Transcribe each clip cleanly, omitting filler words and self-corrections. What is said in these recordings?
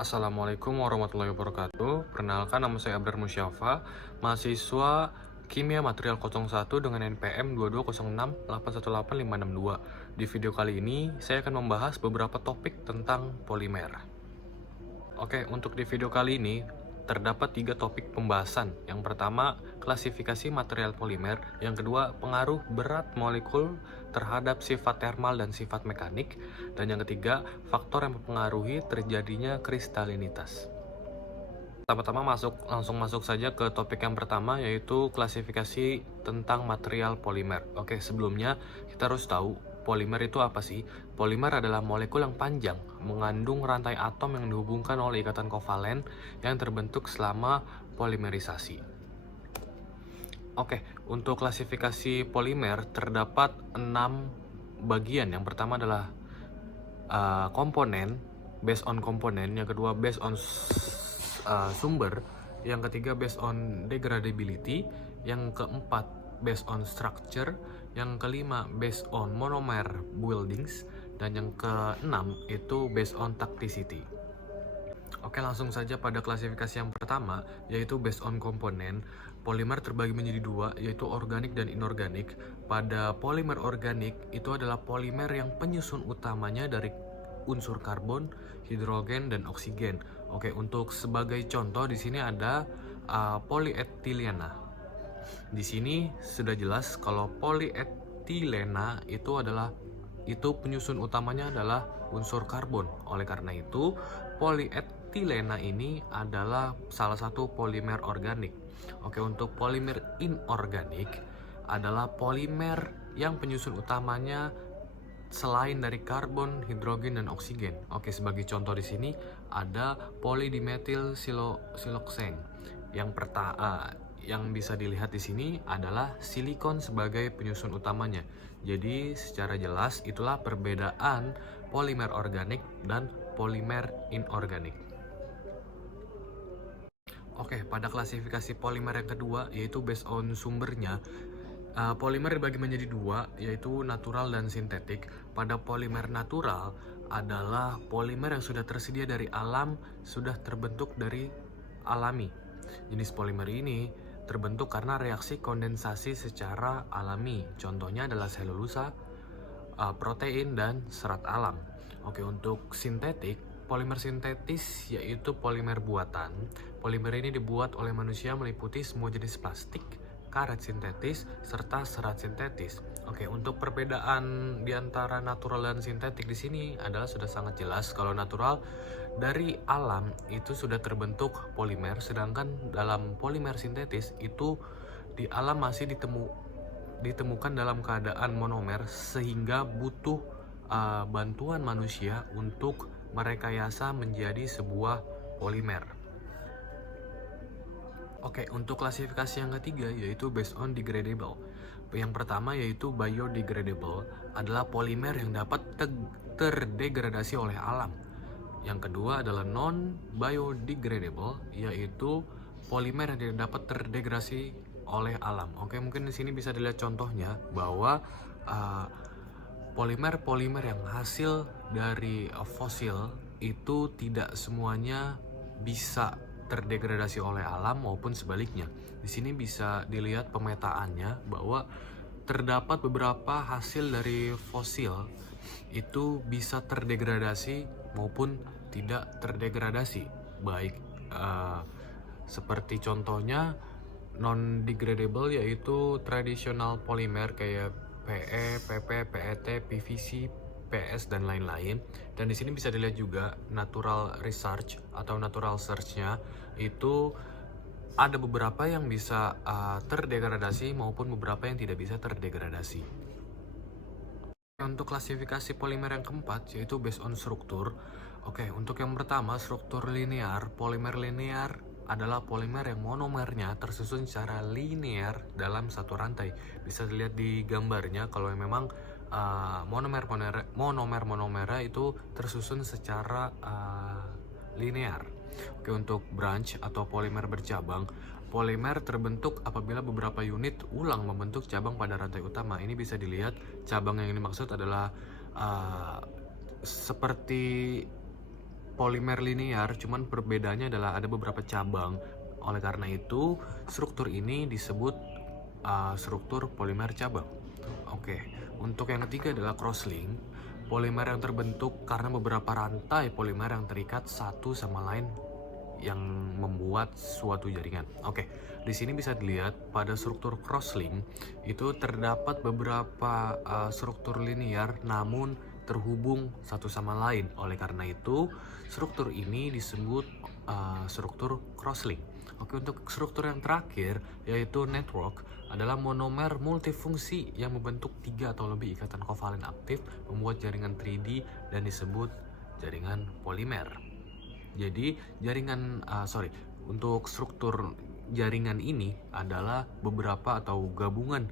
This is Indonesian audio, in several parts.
Assalamualaikum warahmatullahi wabarakatuh. Perkenalkan, nama saya Abrar Musyafa, mahasiswa Kimia Material 01 dengan NPM 2206818562. Di video kali ini, saya akan membahas beberapa topik tentang polimer. Oke, untuk di video kali ini, terdapat 3 topik pembahasan. Yang pertama, klasifikasi material polimer. Yang kedua, pengaruh berat molekul terhadap sifat termal dan sifat mekanik. Dan yang ketiga, faktor yang mempengaruhi terjadinya kristalinitas. Pertama-tama langsung masuk saja ke topik yang pertama, yaitu klasifikasi tentang material polimer. Oke, sebelumnya kita harus tahu polimer itu apa sih? Polimer adalah molekul yang panjang, mengandung rantai atom yang dihubungkan oleh ikatan kovalen yang terbentuk selama polimerisasi. Oke, untuk klasifikasi polimer terdapat 6 bagian. Yang pertama adalah komponen, based on komponen. Yang kedua based on sumber. Yang ketiga based on degradability. Yang keempat based on structure. Yang kelima based on monomer buildings. Dan yang keenam itu based on toxicity. Oke, langsung saja pada klasifikasi yang pertama, yaitu based on komponen. Polimer terbagi menjadi 2, yaitu organik dan inorganik. Pada polimer organik, itu adalah polimer yang penyusun utamanya dari unsur karbon, hidrogen, dan oksigen. Oke, untuk sebagai contoh di sini ada polietilena. Di sini sudah jelas kalau polietilena itu penyusun utamanya adalah unsur karbon. Oleh karena itu, polietilena ini adalah salah satu polimer organik. Oke, untuk polimer inorganik adalah polimer yang penyusun utamanya selain dari karbon, hidrogen, dan oksigen. Oke, sebagai contoh di sini ada polydimethyl siloxane. Yang bisa dilihat di sini adalah silikon sebagai penyusun utamanya. Jadi secara jelas itulah perbedaan polimer organik dan polimer inorganik. Oke, pada klasifikasi polimer yang kedua, yaitu based on sumbernya. Polimer dibagi menjadi 2, yaitu natural dan sintetik. Pada polimer natural adalah polimer yang sudah tersedia dari alam, sudah terbentuk dari alami. Jenis polimer ini terbentuk karena reaksi kondensasi secara alami. Contohnya adalah selulosa, protein, dan serat alam. Oke, untuk sintetik, polimer sintetis yaitu polimer buatan. Polimer ini dibuat oleh manusia meliputi semua jenis plastik, karet sintetis, serta serat sintetis. Oke, untuk perbedaan di antara natural dan sintetik di sini adalah sudah sangat jelas. Kalau natural dari alam itu sudah terbentuk polimer, sedangkan dalam polimer sintetis itu di alam masih ditemukan dalam keadaan monomer, sehingga butuh bantuan manusia untuk merekayasa menjadi sebuah polimer. Oke, untuk klasifikasi yang ketiga yaitu based on degradable. Yang pertama yaitu biodegradable, adalah polimer yang dapat terdegradasi oleh alam. Yang kedua adalah non-biodegradable, yaitu polimer yang tidak dapat terdegradasi oleh alam. Oke, mungkin di sini bisa dilihat contohnya bahwa polimer-polimer yang hasil dari fosil itu tidak semuanya bisa terdegradasi oleh alam maupun sebaliknya. Di sini bisa dilihat pemetaannya bahwa terdapat beberapa hasil dari fosil itu bisa terdegradasi maupun tidak terdegradasi. Baik seperti contohnya non-degradable yaitu traditional polymer kayak PE, PP, PET, PVC, PS, dan lain-lain. Dan di sini bisa dilihat juga natural research atau natural search-nya itu ada beberapa yang bisa terdegradasi maupun beberapa yang tidak bisa terdegradasi. Untuk klasifikasi polimer yang keempat yaitu based on struktur. Oke, untuk yang pertama struktur linear. Polimer linear adalah polimer yang monomernya tersusun secara linear dalam satu rantai. Bisa dilihat di gambarnya kalau memang monomer itu tersusun secara linear. Oke, untuk branch atau polimer bercabang, polimer terbentuk apabila beberapa unit ulang membentuk cabang pada rantai utama. Ini bisa dilihat cabang yang dimaksud adalah seperti polimer linear, cuman perbedaannya adalah ada beberapa cabang. Oleh karena itu, struktur ini disebut struktur polimer cabang. Oke, untuk yang ketiga adalah crosslink. Polimer yang terbentuk karena beberapa rantai polimer yang terikat satu sama lain yang membuat suatu jaringan. Oke, di sini bisa dilihat pada struktur crosslink itu terdapat beberapa struktur linear namun terhubung satu sama lain. Oleh karena itu, struktur ini disebut struktur crosslink. Oke, untuk struktur yang terakhir yaitu network adalah monomer multifungsi yang membentuk 3 atau lebih ikatan kovalen aktif membuat jaringan 3D dan disebut jaringan polimer. Jadi untuk struktur jaringan ini adalah beberapa atau gabungan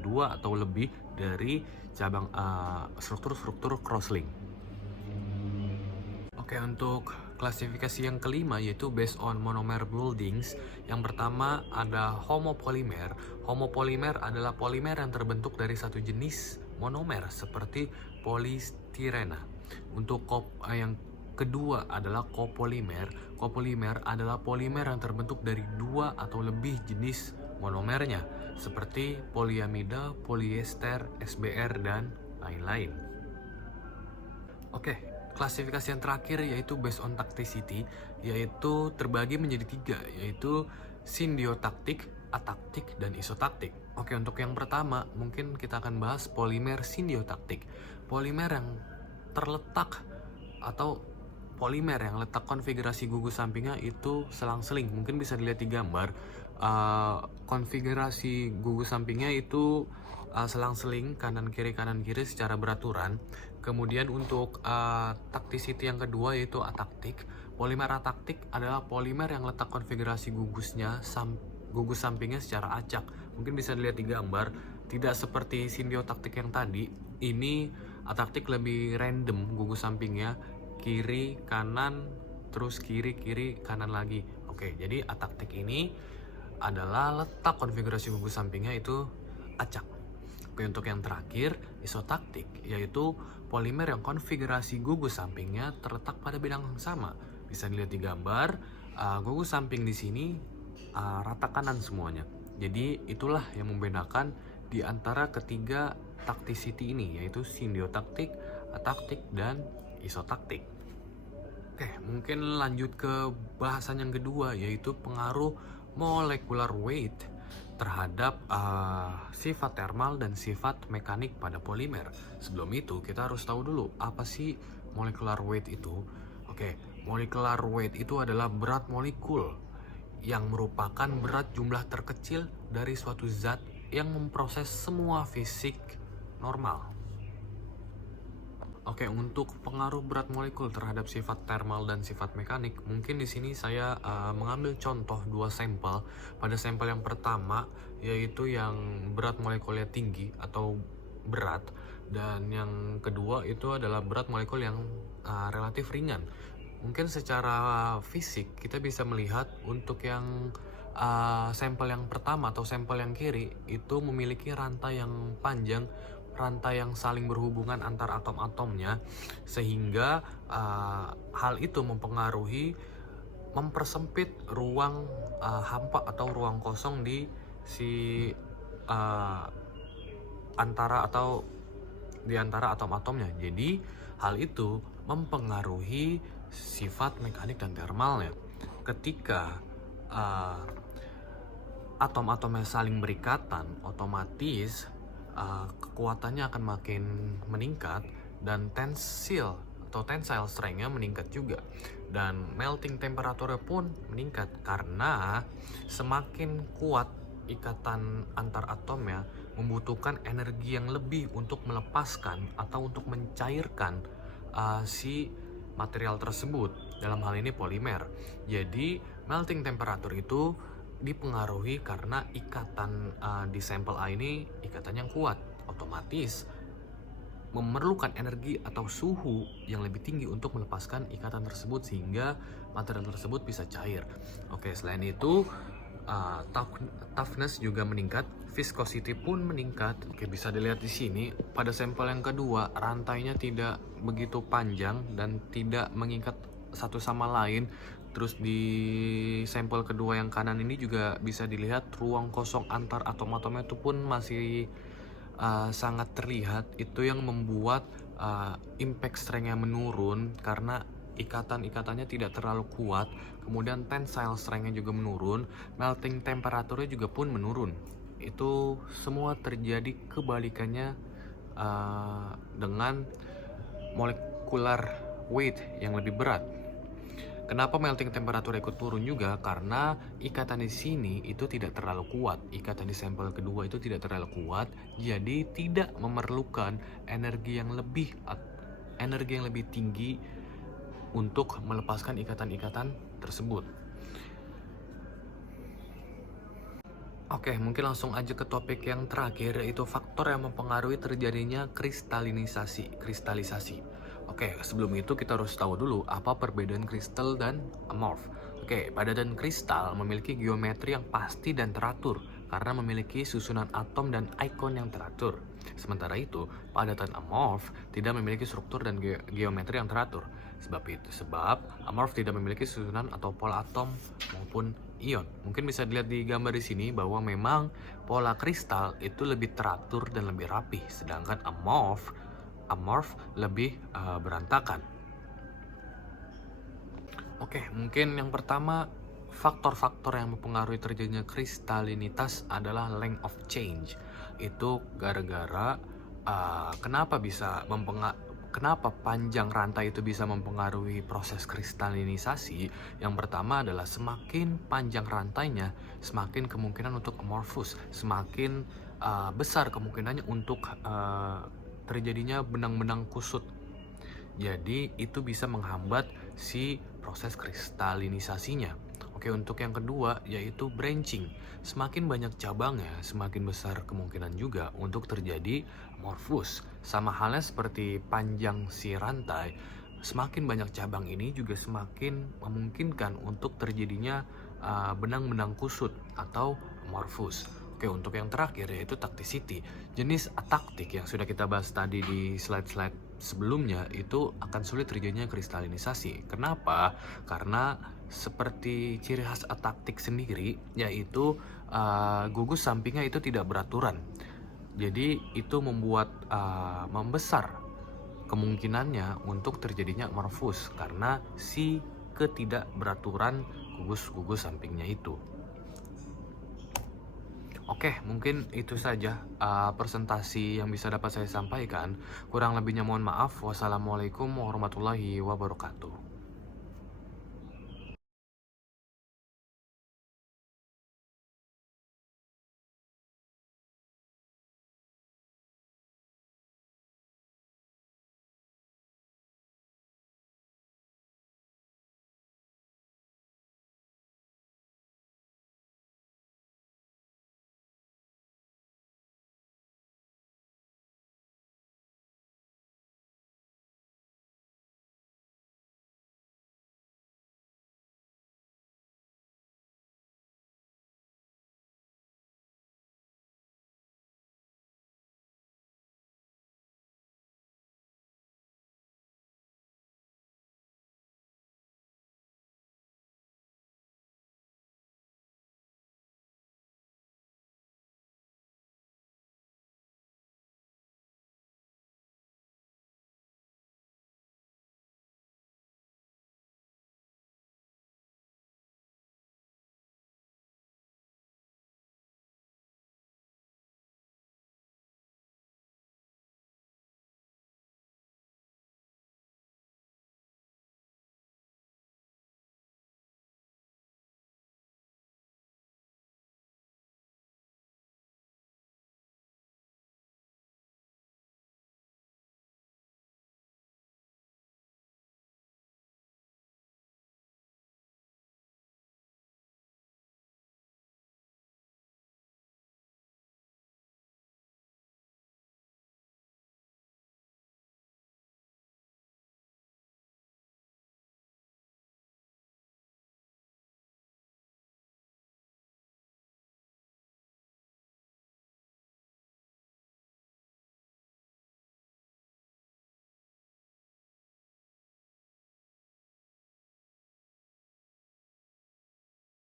dua atau lebih dari cabang struktur crosslink. Oke, untuk klasifikasi yang kelima yaitu based on monomer buildings. Yang pertama ada homopolimer. Homopolimer adalah polimer yang terbentuk dari satu jenis monomer seperti polistirena. Untuk yang kedua adalah copolimer. Copolimer adalah polimer yang terbentuk dari 2 atau lebih jenis monomernya seperti poliamida, polyester, SBR, dan lain-lain. Oke, klasifikasi yang terakhir yaitu based on tacticity, yaitu terbagi menjadi 3, yaitu sindiotaktik, ataktik, dan isotaktik. Oke, untuk yang pertama mungkin kita akan bahas polimer sindiotaktik. Polimer yang terletak atau polimer yang letak konfigurasi gugus sampingnya itu selang-seling. Mungkin bisa dilihat di gambar. Konfigurasi gugus sampingnya itu selang-seling kanan kiri secara beraturan. Kemudian untuk taktisiti yang kedua yaitu ataktik. Polimer ataktik adalah polimer yang letak konfigurasi gugus sampingnya secara acak. Mungkin bisa dilihat di gambar. Tidak seperti sindiotaktik yang tadi. Ini ataktik lebih random gugus sampingnya, kiri kanan terus kiri kanan lagi. Oke, jadi ataktik ini adalah letak konfigurasi gugus sampingnya itu acak. Oke, untuk yang terakhir isotaktik, yaitu polimer yang konfigurasi gugus sampingnya terletak pada bidang yang sama. Bisa dilihat di gambar, gugus samping di sini rata kanan semuanya. Jadi itulah yang membedakan di antara ketiga taktisiti ini, yaitu sindiotaktik, ataktik, dan isotaktik. Oke, mungkin lanjut ke bahasan yang kedua, yaitu pengaruh molecular weight terhadap sifat thermal dan sifat mekanik pada polimer. Sebelum itu, kita harus tahu dulu apa sih molecular weight itu. Oke, molecular weight itu adalah berat molekul yang merupakan berat jumlah terkecil dari suatu zat yang memproses semua fisik normal. Oke, untuk pengaruh berat molekul terhadap sifat thermal dan sifat mekanik, mungkin di sini saya mengambil contoh 2 sampel. Pada sampel yang pertama, yaitu yang berat molekulnya tinggi atau berat, dan yang kedua itu adalah berat molekul yang relatif ringan. Mungkin secara fisik kita bisa melihat untuk yang sampel yang pertama atau sampel yang kiri itu memiliki rantai yang panjang, rantai yang saling berhubungan antar atom-atomnya, sehingga hal itu mempersempit ruang hampa atau ruang kosong di antara atom-atomnya. Jadi hal itu mempengaruhi sifat mekanik dan thermalnya. Ketika atom-atomnya saling berikatan, otomatis kekuatannya akan makin meningkat dan tensile strength-nya meningkat juga, dan melting temperature pun meningkat karena semakin kuat ikatan antar atomnya membutuhkan energi yang lebih untuk melepaskan atau untuk mencairkan si material tersebut, dalam hal ini polimer. Jadi melting temperature itu dipengaruhi karena ikatan di sampel A ini ikatan yang kuat, otomatis memerlukan energi atau suhu yang lebih tinggi untuk melepaskan ikatan tersebut sehingga material tersebut bisa cair. Oke, selain itu toughness juga meningkat, viscosity pun meningkat. Oke, bisa dilihat di sini pada sampel yang kedua rantainya tidak begitu panjang dan tidak mengikat satu sama lain. Terus di sampel kedua yang kanan ini juga bisa dilihat ruang kosong antar atom-atomnya itu pun masih sangat terlihat. Itu yang membuat impact strength-nya menurun karena ikatan-ikatannya tidak terlalu kuat. Kemudian tensile strength-nya juga menurun, melting temperature-nya juga pun menurun. Itu semua terjadi kebalikannya dengan molecular weight yang lebih berat. Kenapa melting temperature ikut turun juga? Karena ikatan di sini itu tidak terlalu kuat. Ikatan di sampel kedua itu tidak terlalu kuat, jadi tidak memerlukan energi yang lebih tinggi untuk melepaskan ikatan-ikatan tersebut. Oke, mungkin langsung aja ke topik yang terakhir, yaitu faktor yang mempengaruhi terjadinya kristalisasi. Oke, sebelum itu kita harus tahu dulu apa perbedaan kristal dan amorf. Oke, padatan kristal memiliki geometri yang pasti dan teratur karena memiliki susunan atom dan ikon yang teratur. Sementara itu, padatan amorf tidak memiliki struktur dan geometri yang teratur. Sebab amorf tidak memiliki susunan atau pola atom maupun ion. Mungkin bisa dilihat di gambar di sini bahwa memang pola kristal itu lebih teratur dan lebih rapi, sedangkan amorf lebih berantakan. Oke, mungkin yang pertama, faktor-faktor yang mempengaruhi terjadinya kristalinitas adalah length of change. Itu gara-gara kenapa panjang rantai itu bisa mempengaruhi proses kristalinisasi. Yang pertama adalah semakin panjang rantainya, semakin kemungkinan untuk amorphous, semakin besar kemungkinannya untuk terjadinya benang-benang kusut. Jadi itu bisa menghambat si proses kristalinisasinya. Oke, untuk yang kedua yaitu branching. Semakin banyak cabangnya, semakin besar kemungkinan juga untuk terjadi amorphous. Sama halnya seperti panjang si rantai, semakin banyak cabang ini juga semakin memungkinkan untuk terjadinya benang-benang kusut atau amorphous. Oke, untuk yang terakhir yaitu taktisity. Jenis ataktik yang sudah kita bahas tadi di slide-slide sebelumnya itu akan sulit terjadinya kristalinisasi. Kenapa? Karena seperti ciri khas ataktik sendiri, yaitu gugus sampingnya itu tidak beraturan. Jadi itu membuat membesar kemungkinannya untuk terjadinya amorphous karena si ketidakberaturan gugus sampingnya itu. Oke, mungkin itu saja presentasi yang bisa dapat saya sampaikan. Kurang lebihnya mohon maaf. Wassalamualaikum warahmatullahi wabarakatuh.